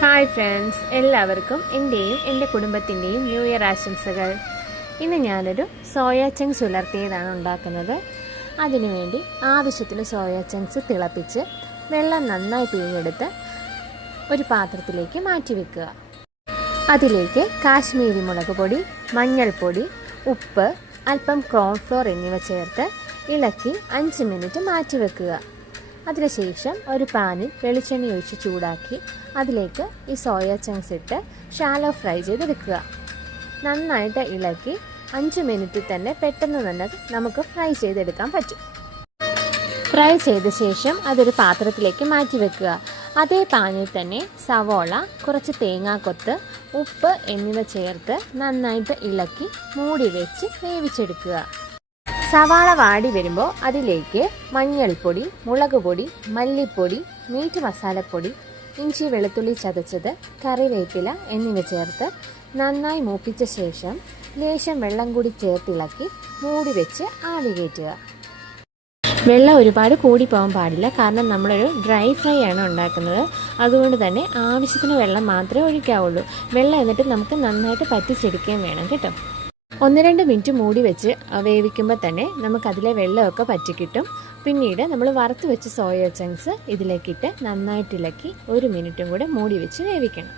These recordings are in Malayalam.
ഹായ് ഫ്രണ്ട്സ്, എല്ലാവർക്കും എൻ്റെയും എൻ്റെ കുടുംബത്തിൻ്റെയും ന്യൂ ഇയർ ആശംസകൾ. ഇന്ന് ഞാനൊരു സോയ ചങ്ക്സ് ഉലർത്തിയതാണ് ഉണ്ടാക്കുന്നത്. അതിനുവേണ്ടി ആവശ്യത്തിന് സോയ ചങ്ക്സ് തിളപ്പിച്ച് വെള്ളം നന്നായി പിഴിഞ്ഞെടുത്ത് ഒരു പാത്രത്തിലേക്ക് മാറ്റി വെക്കുക. അതിലേക്ക് കാശ്മീരി മുളക് പൊടി, മഞ്ഞൾപ്പൊടി, ഉപ്പ്, അല്പം കോൺഫ്ലോർ എന്നിവ ചേർത്ത് ഇളക്കി 5 മിനിറ്റ് മാറ്റി വെക്കുക. അതിനുശേഷം ഒരു പാനിൽ വെളിച്ചെണ്ണ ഒഴിച്ച് ചൂടാക്കി അതിലേക്ക് ഈ സോയ ചങ്ക്സ് ഇട്ട് ഷാലോ ഫ്രൈ ചെയ്തെടുക്കുക. നന്നായിട്ട് ഇളക്കി 5 മിനിറ്റിൽ തന്നെ പെട്ടെന്ന് തന്നെ നമുക്ക് ഫ്രൈ ചെയ്തെടുക്കാൻ പറ്റും. ഫ്രൈ ചെയ്ത ശേഷം അതൊരു പാത്രത്തിലേക്ക് മാറ്റി വെക്കുക. അതേ പാനിൽ തന്നെ സവോള, കുറച്ച് തേങ്ങാക്കൊത്ത്, ഉപ്പ് എന്നിവ ചേർത്ത് നന്നായിട്ട് ഇളക്കി മൂടി വെച്ച് വേവിച്ചെടുക്കുക. സവാള വാടി വരുമ്പോൾ അതിലേക്ക് മഞ്ഞൾപ്പൊടി, മുളക് പൊടി, മല്ലിപ്പൊടി, മീറ്റ് മസാലപ്പൊടി, ഇഞ്ചി വെളുത്തുള്ളി ചതച്ചത്, കറിവേപ്പില എന്നിവ ചേർത്ത് നന്നായി മൂപ്പിച്ച ശേഷം ലേശം വെള്ളം കൂടി ചേർത്തിളക്കി മൂടി വെച്ച് ആവി കയറ്റുക. വെള്ളം ഒരുപാട് കൂടി പോകാൻ പാടില്ല, കാരണം നമ്മളൊരു ഡ്രൈ ഫ്രൈ ആണ് ഉണ്ടാക്കുന്നത്. അതുകൊണ്ട് തന്നെ ആവശ്യത്തിന് വെള്ളം മാത്രമേ ഒഴിക്കാവുള്ളൂ. വെള്ളം എന്നിട്ട് നമുക്ക് നന്നായിട്ട് പറ്റിച്ചെടുക്കുകയും വേണം കേട്ടോ. 1-2 മിനിറ്റ് മൂടി വെച്ച് വേവിക്കുമ്പോൾ തന്നെ നമുക്കതിലെ വെള്ളമൊക്കെ പറ്റിക്കിട്ടും. പിന്നീട് നമ്മൾ വറുത്ത് വെച്ച സോയ ചങ്ക്സ് ഇതിലേക്കിട്ട് നന്നായിട്ട് ഇളക്കി 1 മിനിറ്റും കൂടെ മൂടി വെച്ച് വേവിക്കണം.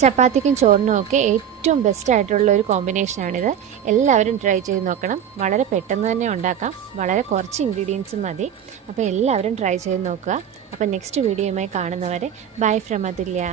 ചപ്പാത്തിക്കും ചോറിനും ഒക്കെ ഏറ്റവും ബെസ്റ്റ് ആയിട്ടുള്ള ഒരു കോമ്പിനേഷനാണിത്. എല്ലാവരും ട്രൈ ചെയ്ത് നോക്കണം. വളരെ പെട്ടെന്ന് തന്നെ ഉണ്ടാക്കാം. വളരെ കുറച്ച് ഇൻഗ്രീഡിയൻസും മതി. അപ്പോൾ എല്ലാവരും ട്രൈ ചെയ്ത് നോക്കുക. അപ്പോൾ നെക്സ്റ്റ് വീഡിയോയുമായി കാണുന്നവരെ ബൈ ഫ്രം അതുല്യ.